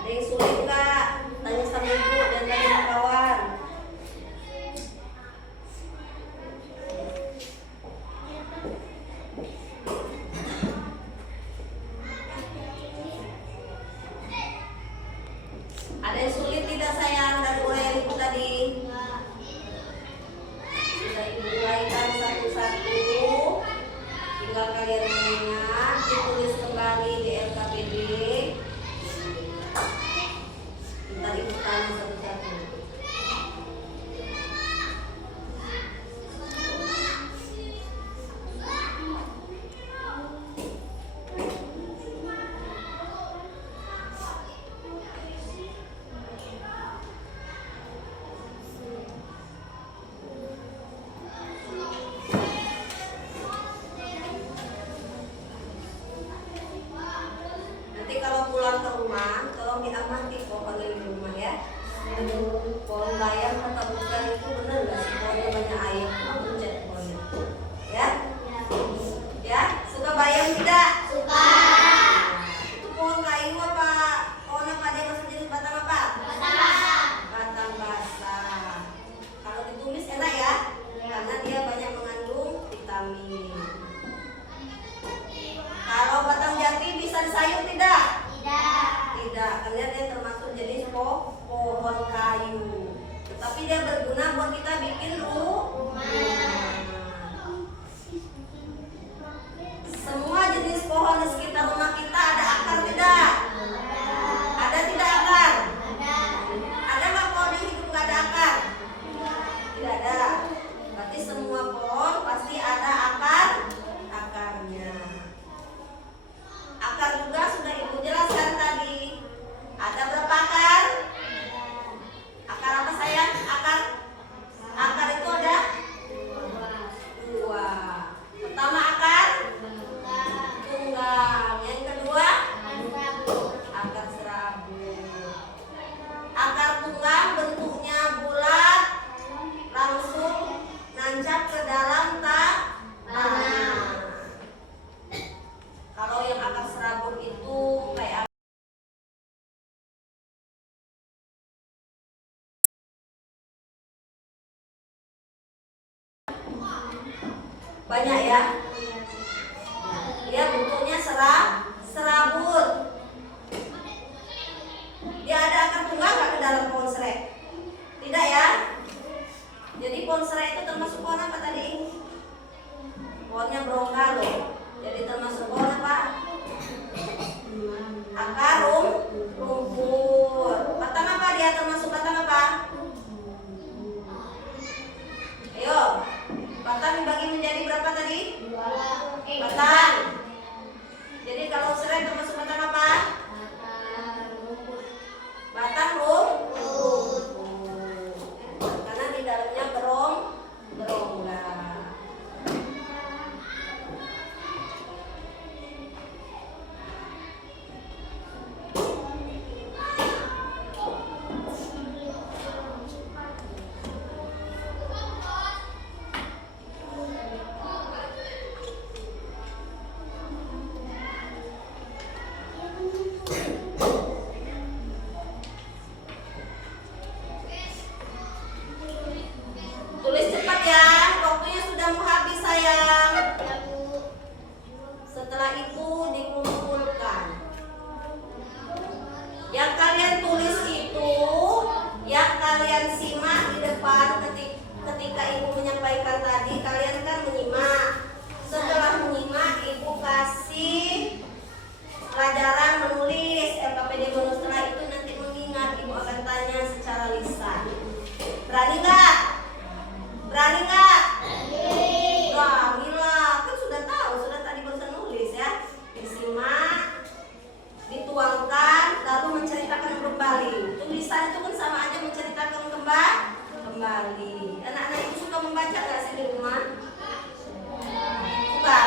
Ada yang sulit nggak? Tanya sama ibu dan tanya sama kawan. Ada yang sulit tidak sayang dari uraian ibu tadi? Sudah ibu uraikan satu-satu. Tinggal kalian mengingat, ditulis kembali di LKPD. Ntar ibu tanya satu-satu. Nanti kalau pulang ke rumah, tolong diamati pohonnya di rumah ya. Pohon bayam kata bukan itu benar nggak sih pohonnya banyak air? Kamu cek pohonnya, ya? Ya, suka bayam tidak? Suka. Itu pohon kayu apa? Pohon apa dia masuk jenis batang apa? Basah. Batang basah. Kalau ditumis enak ya, karena dia banyak mengandung vitamin. Kalau batang jati bisa disayur tidak? Tidak. Tidak, karena dia termasuk jenis pohon kayu. Tetapi dia berguna buat kita bikin rumah. Semua jenis pohon di sekitar rumah kita ada akar tidak? Ada tidak akar? Ada. Ada nggak pohon yang hidup nggak ada akar? Tidak ada. Berarti semua pohon pasti ada akarnya. Akar juga sudah ibu jelaskan tadi. Ada berapa akar? Akar apa sayang? Akar itu ada dua. Pertama akar tunggal. Yang kedua akar serabut. Akar tunggal bentuknya bulat, langsung nancap ke dalam tanah. Kalau yang akar serabut itu kayak banyak ya. Dia bentuknya serabut. Dia ada akar tunggal nggak ke dalam pohon serai? Tidak ya. Jadi pohon serai itu termasuk pohon apa tadi? Pohonnya berongga loh. Jadi termasuk pohon apa? Akar rumput. Batang apa dia termasuk batang apa? Ayo, batang dibagi menjadi berapa tadi? Batang. Jadi kalau serai termasuk batang apa? Batang rumput. Karena di dalamnya Berani nggak? Berani nggak? Berani lah, kan sudah tahu, sudah tadi barusan nulis ya. Disimak, dituangkan, lalu menceritakan kembali. Tulisan itu kan sama aja menceritakan kembali. Anak-anak itu suka membaca nggak sih di rumah? Suka.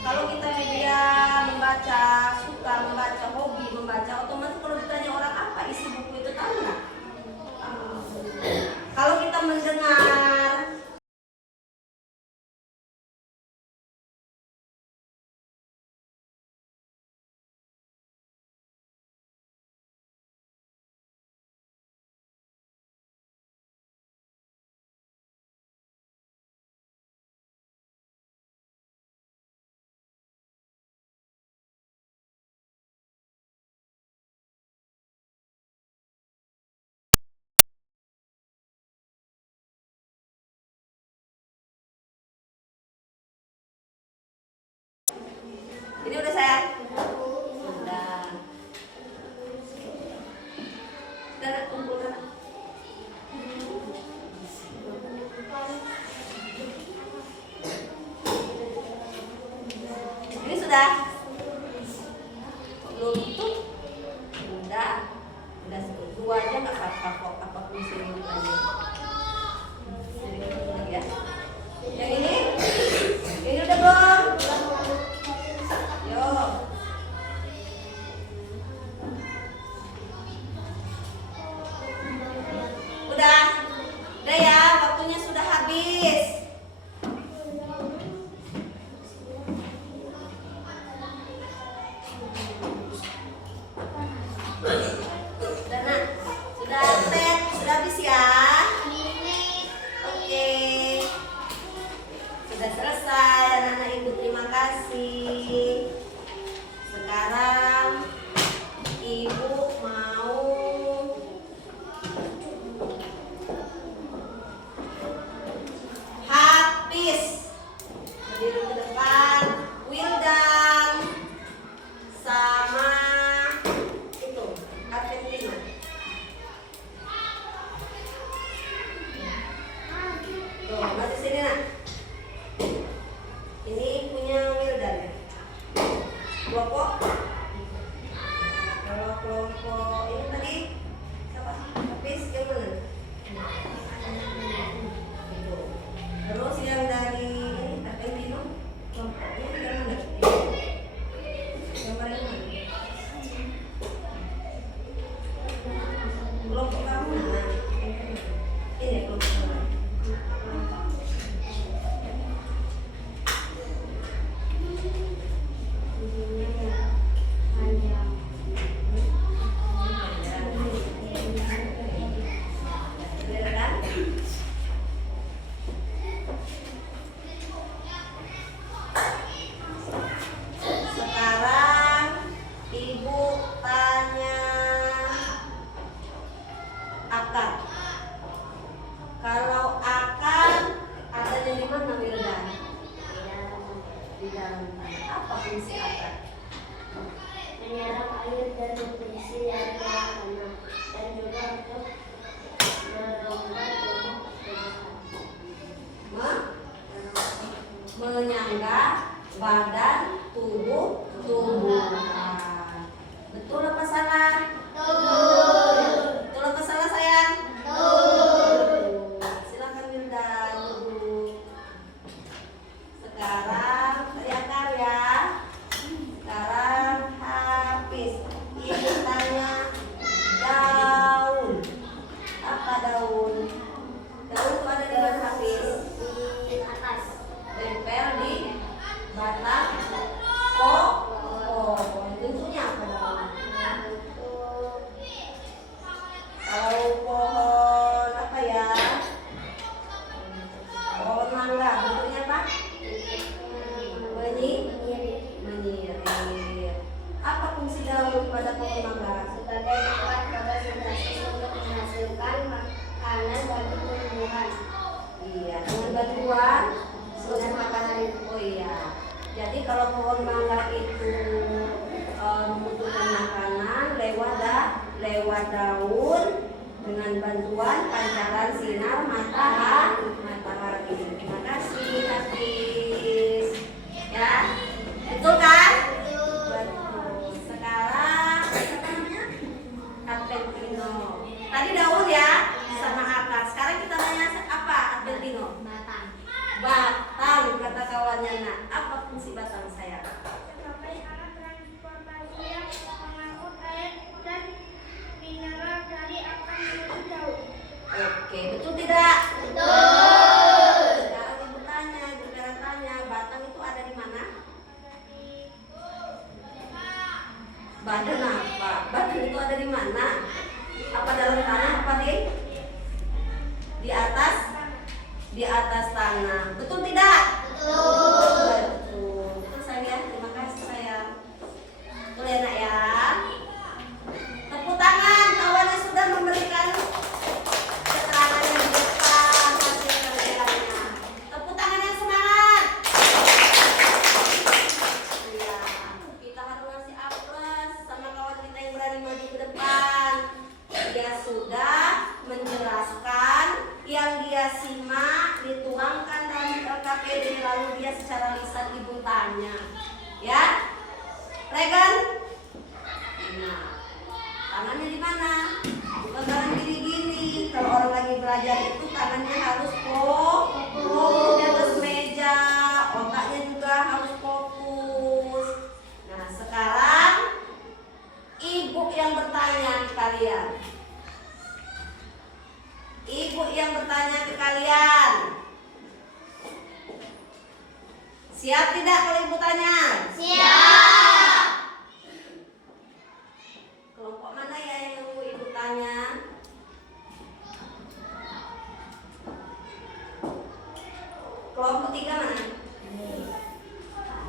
Kalau kita media membaca, suka membaca, hobi membaca, otomatis kalau ditanya orang apa isi buku itu tahu nggak? Kalau kita mendengar, ini udah sayang? Sudah. Sudah kumpul kan? Ini sudah? Belum itu? Udah dua aja nggak apa-apa kok, apapun sering aja. Sering lagi ya. Yang ini udah belum? Yo. Udah ya, waktunya sudah habis. Sudah nak, sudah tet, sudah habis ya. Oke, sudah selesai anak-anak ibu, terima kasih. Sekarang ibu mau habis berdiri ke depan. Wildan sama itu Argentina. Tuh, masih sini nak. Ini punya Wildan ya. Kelompok. Kalau kelompok ini tadi siapa? Habis yang mana? Itu. Terus yang dari Argentina kelompoknya yang mana? Gambar yang mana? Kelompok kamu mana? Ini kelompok kamu. Sekarang ibu tanya akar. Kalau akar adanya di mana Wildan? Di dalam tanah. Apa fungsi akar? Menyerap air dan nutrisi dari bawah tanah dan juga untuk merongga tubuh Menyangga badan tubuh tumbuhan. Betul apa salah? Betul apa salah sayang? Silakan Wildan duduk. Sekarang dari akar ya. Sekarang habis. Ibu tanya daun. Apa daun? Daun itu ada di mana habis? di atas. Tempel di batang pohon. Bentuknya apa daun? Kalau pohon apa ya? Pohon mangga. Bentuknya apa? Menyirip. Apa fungsi daun pada pohon mangga? Sebagai tempat fotosintesa untuk menghasilkan makanan bagi tumbuhan. Iya, dengan bantuan sinar matahari. Oh iya. Jadi kalau pohon mangga itu membutuhkan makanan lewat daun, dengan bantuan pancaran sinar matahari. Terima kasih Hafiz. Ya, betul kan? Betul. Sekarang apa namanya? Adventino. Tadi Daud ya sama akar. Sekarang kita nanya apa Adventino? Batang kata kawannya. Nah, apa fungsi batang saya? Sebagai alat transportasi yang mengangkut air dan mineral dari akar menuju daun. Oke, betul tidak? Betul. Sekarang ibu tanya, batang itu ada di mana? Badan apa? Badan itu ada di mana? Apa dalam tanah? Apa di atas? Di atas tanah. Betul tidak? Betul. Betul. Betul sayang. Terima kasih sayang. Betul ya nak ya. Tepuk tangan. Kawannya sudah memberikan keterangan yang di depan hasil kerjanya. Tepuk tangan yang semangat. Ya, kita harus ngasih aplaus sama kawan kita yang berani maju ke depan. Dia sudah menjelaskan yang dia simak dituangkan dalam LKPD, lalu dia secara lisan ibu tanya, ya, Regan, nah, tangannya di mana? Bukan tangan gini-gini. Kalau orang lagi belajar itu tangannya harus fokus di atas meja, otaknya juga harus fokus. Nah, sekarang ibu yang bertanya ke kalian. Ibu yang bertanya ke kalian. Siap tidak kalau ibu tanya? Siap. Kelompok mana ya yang mau ibu tanya? Kelompok 3 mana?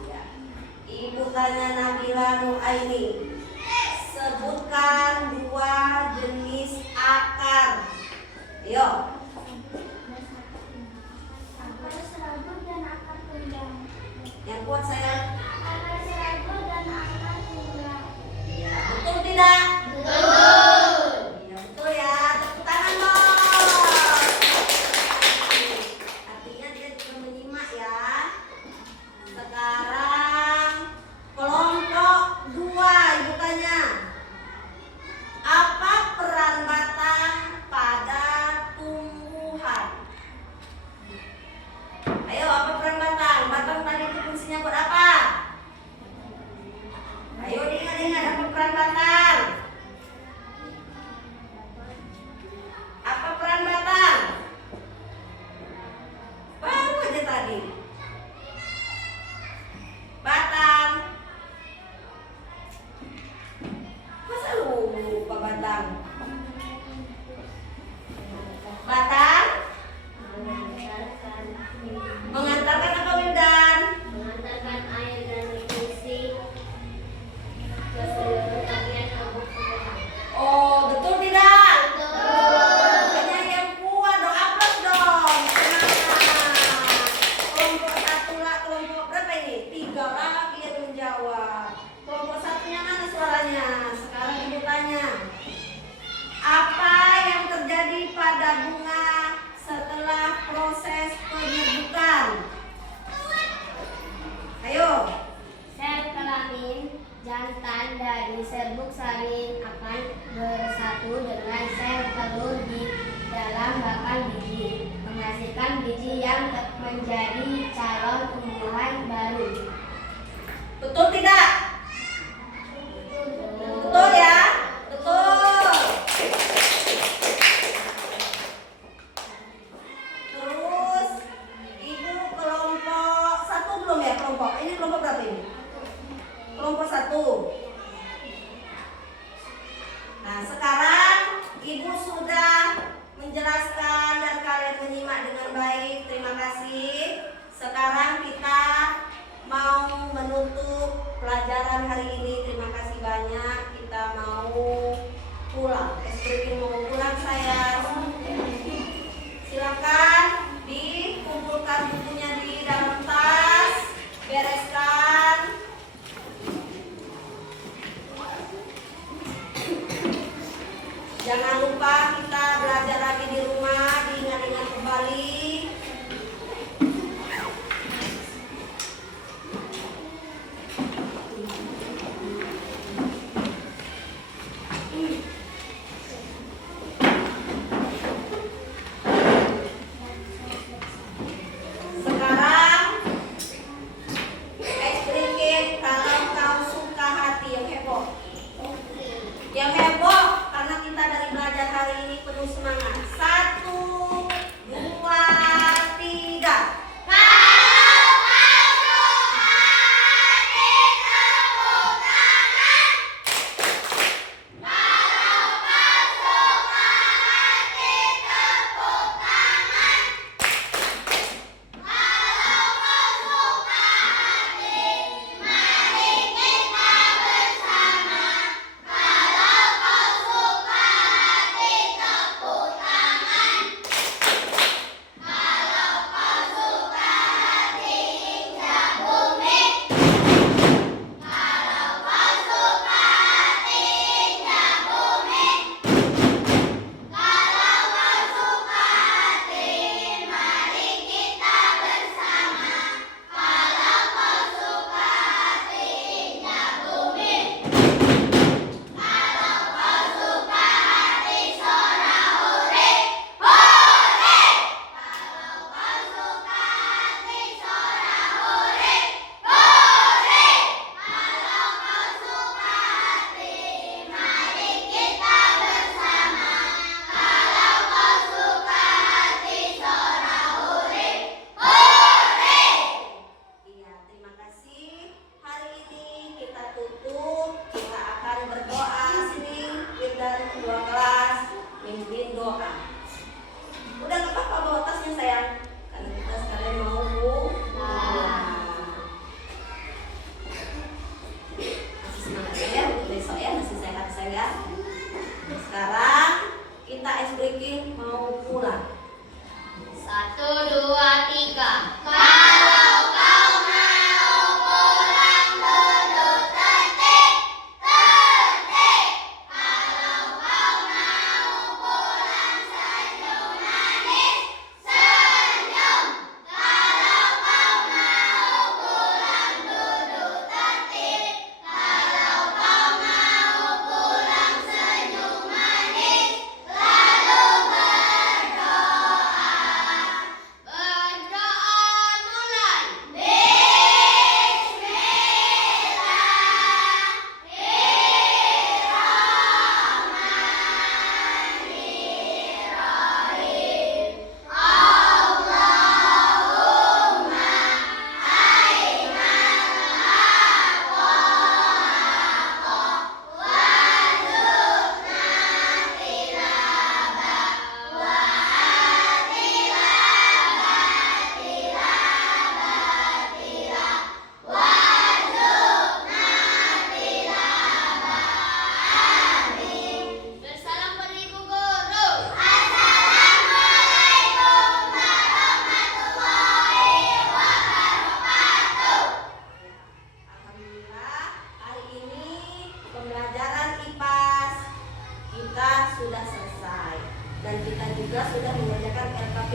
Ya. Ibu tanya Nabila Nuaini. Sebutkan 2 jenis akar. Ayo. Akar serabut dan akar tunggal. Yang kuat saya. Akar serabut dan akar tunggal. Ya, betul tidak? Betul. Ya, betul ya. Tepuk tangan dong. Artinya dia juga menyimak ya. Sekarang kelompok 2 ibu tanya. Apa peran batang pada tumbuhan? Ayo, apa peran batang? Batang tadi itu fungsinya buat apa? Ayo diingat-ingat apa peran batang? Apa peran batang? Baru aja tadi. Batang. Masa lupa batang? Batang mengantarkan apa Wildan? Mengantarkan air dan nutrisi ke seluruh bagian tubuh tumbuhan. Oh, betul tidak? Betul. Banyak yang kuat dong, aplaus dong. Semangat. Kelompok 1 lah, kelompok berapa ini? 3 lagi yang menjawab. Kelompok 1-nya mana suaranya? Sekarang ibu tanya. Apa yang terjadi pada bunga setelah proses penyerbukan? Ayo. Sel kelamin jantan dari serbuk salin akan bersatu dengan sel telur di dalam bakal biji, menghasilkan biji yang menjadi calon tumbuhan baru. Betul tidak? Betul ya? Betul. Terus ibu kelompok 1 belum ya kelompok? Ini kelompok berapa ini? Kelompok 1. Nah, sekarang ibu sudah menjelaskan dan kalian menyimak dengan baik. Terima kasih. Sekarang kita mau menutup pelajaran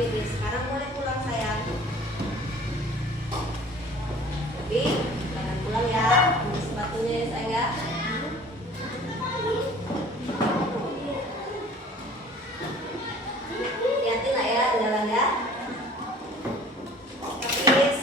Bibi. Sekarang boleh pulang sayang. Bibi, jangan pulang ya. Ambil sepatunya ya sayang ya.